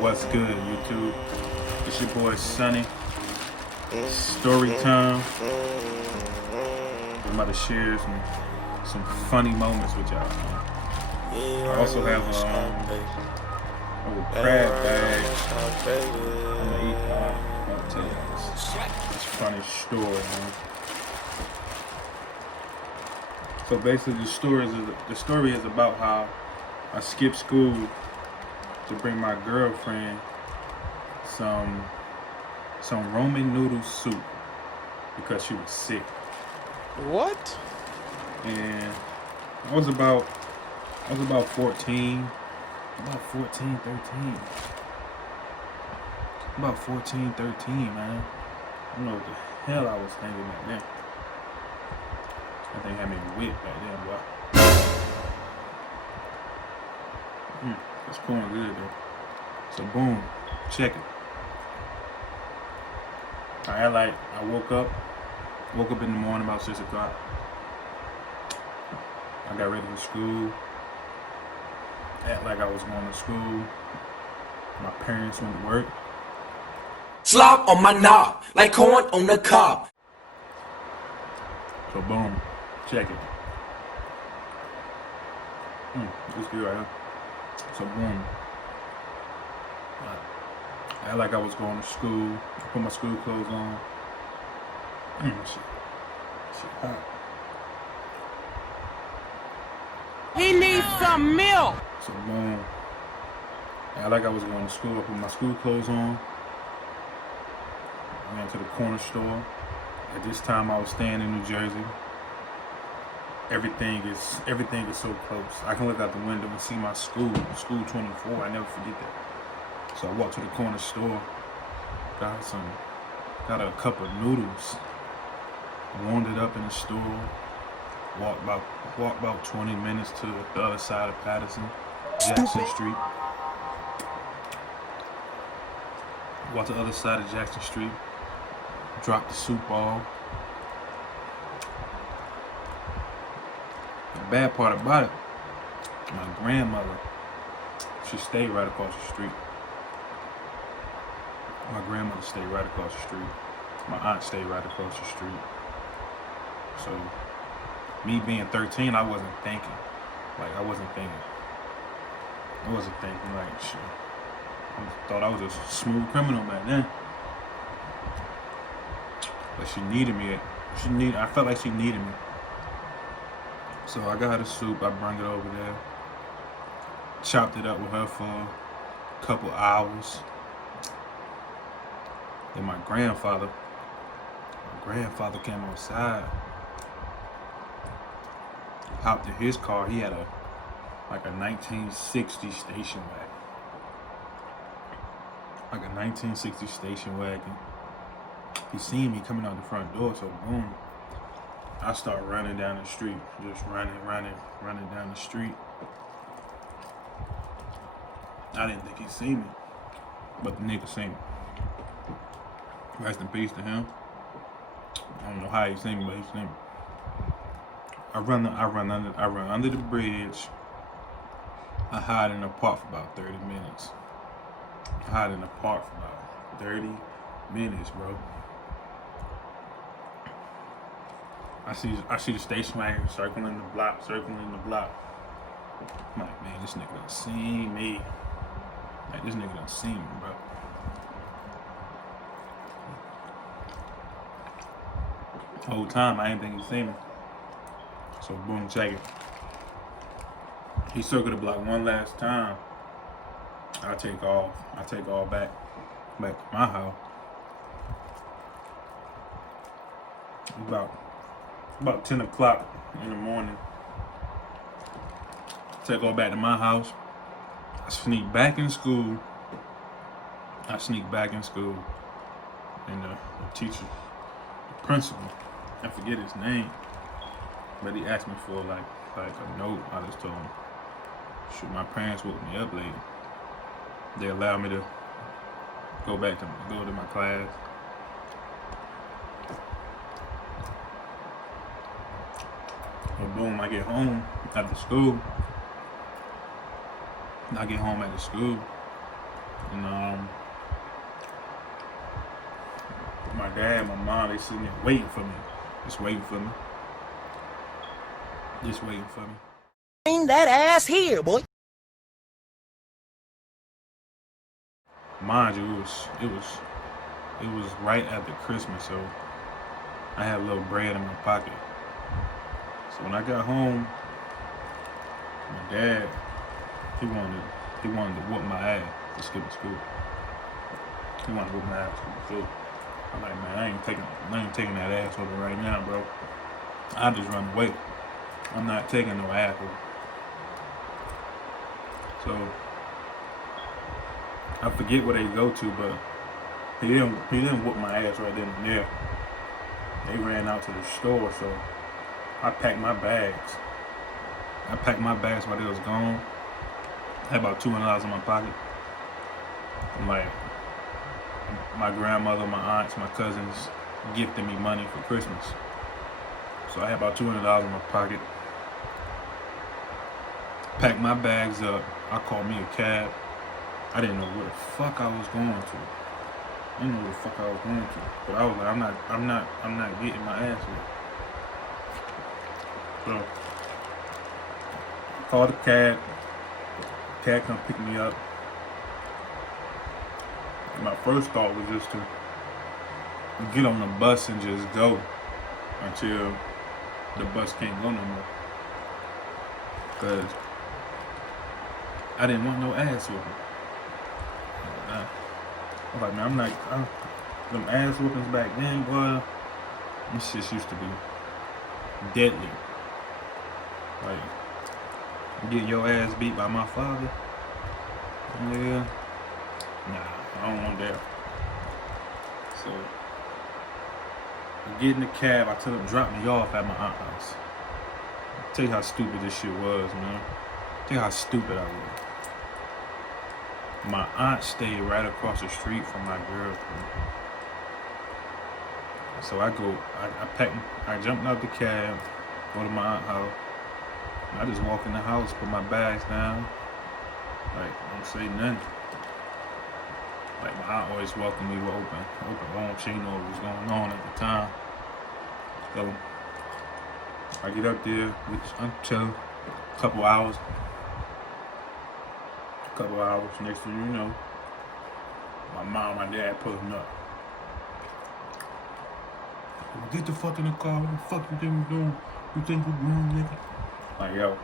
What's good, YouTube? It's your boy Sonny. Story time. I'm about to share some funny moments with y'all. I also have a crab bag. I'm gonna eat. I'll tell you this funny story, man. So basically, the story is about how I skipped school to bring my girlfriend some Roman noodle soup because she was sick. What? And I was about 14, about 14, 13. About 14, 13, man. I don't know what the hell I was thinking back then. That thing had me whipped back then, boy. It's going good though. So boom, check it. I woke up in the morning about 6 o'clock. I got ready for school. Act like I was going to school. My parents went to work. Slop on my knob, like corn on the cob. So boom, check it. This good right here. So boom. I act like I was going to school. I put my school clothes on. Shit hot. He needs some milk. So boom. I act like I was going to school. I put my school clothes on. I went to the corner store. At this time I was staying in New Jersey. Everything is so close. I can look out the window and see my school 24. I never forget that. So I walked to the corner store, got a cup of noodles, warmed it up in the store, walked about 20 minutes to the other side of Patterson, Jackson Street. Walked to the other side of Jackson Street, dropped the soup off. The bad part about it, my grandmother, she stayed right across the street. My grandmother stayed right across the street. My aunt stayed right across the street. So, me being 13, I wasn't thinking. I wasn't thinking like shit. I thought I was a smooth criminal back then. But she needed me. I felt like she needed me. So I got her the soup. I brought it over there. Chopped it up with her for a couple hours. Then my grandfather came outside, hopped in his car. He had a 1960 station wagon. He seen me coming out the front door, so boom, I start running down the street, just running down the street. I didn't think he'd see me, but the nigga seen me. Rest in peace to him. I don't know how he seen me, but he seen me. I run under the bridge. I hide in the park for about 30 minutes. Bro. I see the station wagon circling the block. I'm like, man, this nigga done seen me. Bro. Whole time I ain't think he seen me. So boom, check it. He circled the block one last time. I take off back to my house. About 10 o'clock in the morning. Take off back to my house. I sneak back in school. And the teacher, the principal, I forget his name, but he asked me for like a note. I just told him, shoot, my parents woke me up late. They allowed me to go to my class. So boom, I get home after school. And my dad, my mom, they sitting there waiting for me. Just waiting for me. Just waiting for me. Bring that ass here, boy. Mind you, it was right after Christmas, so I had a little bread in my pocket. So when I got home, my dad, he wanted to whoop my ass for skipping school. He wanted to whoop my ass for skipping school. I'm like, man, I ain't taking that ass over right now, bro. I just run away. I'm not taking no ass over. So I forget where they go to, but he didn't whoop my ass right then and there. They ran out to the store, so I packed my bags. While they was gone. I had about $200 in my pocket. Like, my grandmother, my aunts, my cousins gifted me money for Christmas. So I had about $200 in my pocket. Packed my bags up. I called me a cab. I didn't know where the fuck I was going to. But I was like, I'm not getting my ass whipped. So I called the cab. The cab come pick me up. And my first thought was just to get on the bus and just go until the bus can't go no more. Cause I didn't want no ass whooping. I was like, man, them ass whoopings back then, boy, this shit used to be deadly. Like, getting your ass beat by my father, yeah, nah, I don't want that. So, I get in the cab, I tell him drop me off at my aunt's house. Tell you how stupid this shit was, man. Tell you how stupid I was. My aunt stayed right across the street from my girlfriend. So I jumped out the cab, go to my aunt's house. I just walk in the house, put my bags down. Like, don't say nothing. Like, my aunt always welcomed me with open arms. She didn't know what was going on at the time. So I get up there, which I'm chilling, a couple hours. Next thing you know, my mom, my dad pulling up. Get the fuck in the car. What the fuck you think we doing? You think we doing, nigga? Like, yo,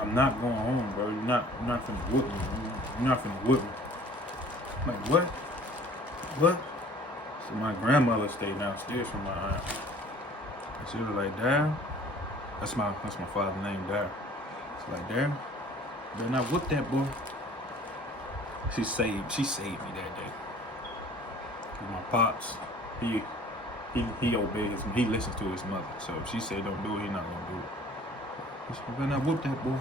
I'm not going home, bro. You're not finna whoop me. You're not finna whoop me. I'm like, what? What? So my grandmother stayed downstairs from my aunt. And she was like, Dad, that's my father's name, Dad. She's like, Dad, better not whoop that boy. She saved me that day. My pops, he obeys he listens to his mother. So if she said don't do it, he's not gonna do it. He said, better not whoop that boy.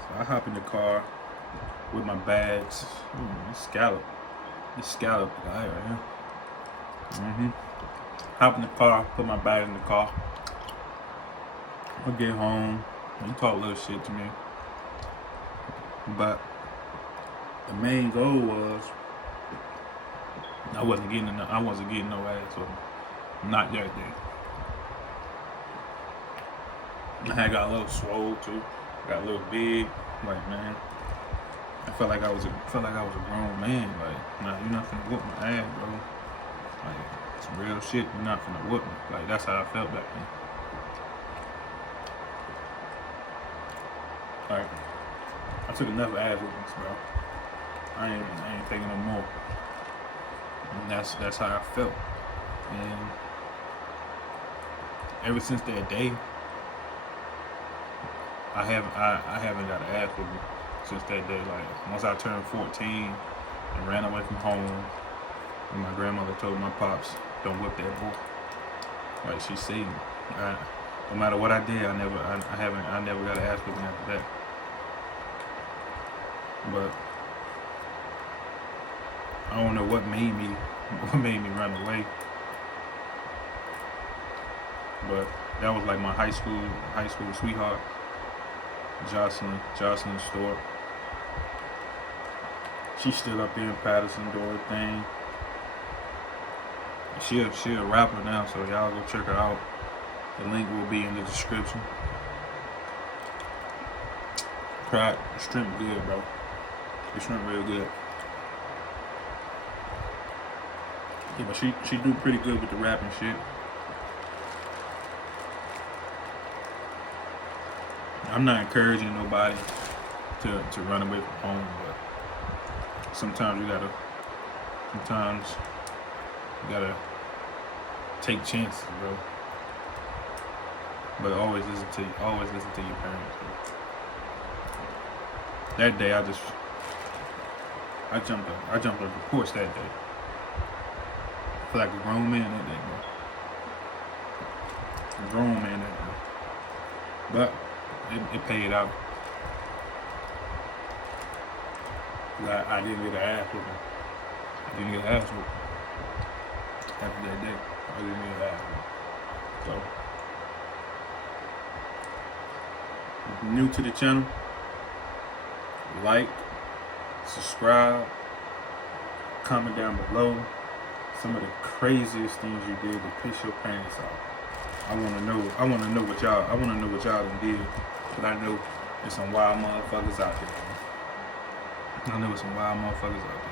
So I hop in the car with my bags. This scallop guy right here. Hop in the car, put my bag in the car. I get home. He talk a little shit to me. But the main goal was I wasn't getting no ass with him. Not that day. I had got a little swole too. Got a little big. Like, man, I felt like I was a grown man. Like, nah, you're not finna whoop my ass, bro. Like, it's real shit. You're not finna whoop me. Like, that's how I felt back then. Like, I took enough ass whoopings, bro. I ain't taking no more. And that's how I felt. And ever since that day, I haven't got an ass whooping since that day. Like, once I turned 14 and ran away from home, and my grandmother told my pops, don't whip that boy. Like, she saved me. No matter what I did, I never got an ass whooping after that. But I don't know what made me run away. But that was like my high school sweetheart, Jocelyn Stewart. She's still up there in Patterson doing her thing. She a rapper now, so y'all go check her out. The link will be in the description. Crack, shrimp good, bro. The shrimp real good. Yeah, but she do pretty good with the rap and shit. I'm not encouraging nobody to run away from home, but sometimes you gotta take chances, bro. But always listen to your parents, bro. That day I jumped up the porch that day. I feel like a grown man that day, bro. A grown man that day. But it paid out. I didn't get an ass whooping. I didn't get an ass whooping. After that day, I didn't get an ass whooping. So, if you're new to the channel, like, subscribe, comment down below some of the craziest things you did to piss your parents off. I wanna know what y'all done did, because I know there's some wild motherfuckers out there. I know there's some wild motherfuckers out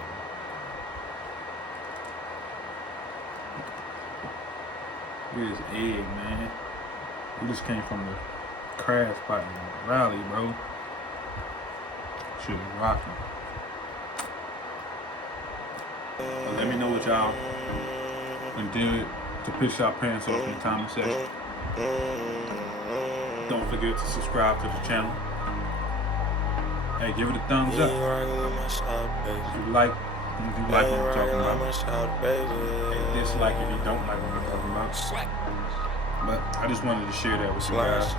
there. Here's Egg, man. We just came from the crash spot in Raleigh, bro. Shit was rocking. Let me know what y'all did to piss y'all parents off in the comment section. Don't forget to subscribe to the channel. Hey, give it a thumbs up. If you like what I'm talking about. Hey, dislike if you don't like what I'm talking about. But I just wanted to share that with you guys.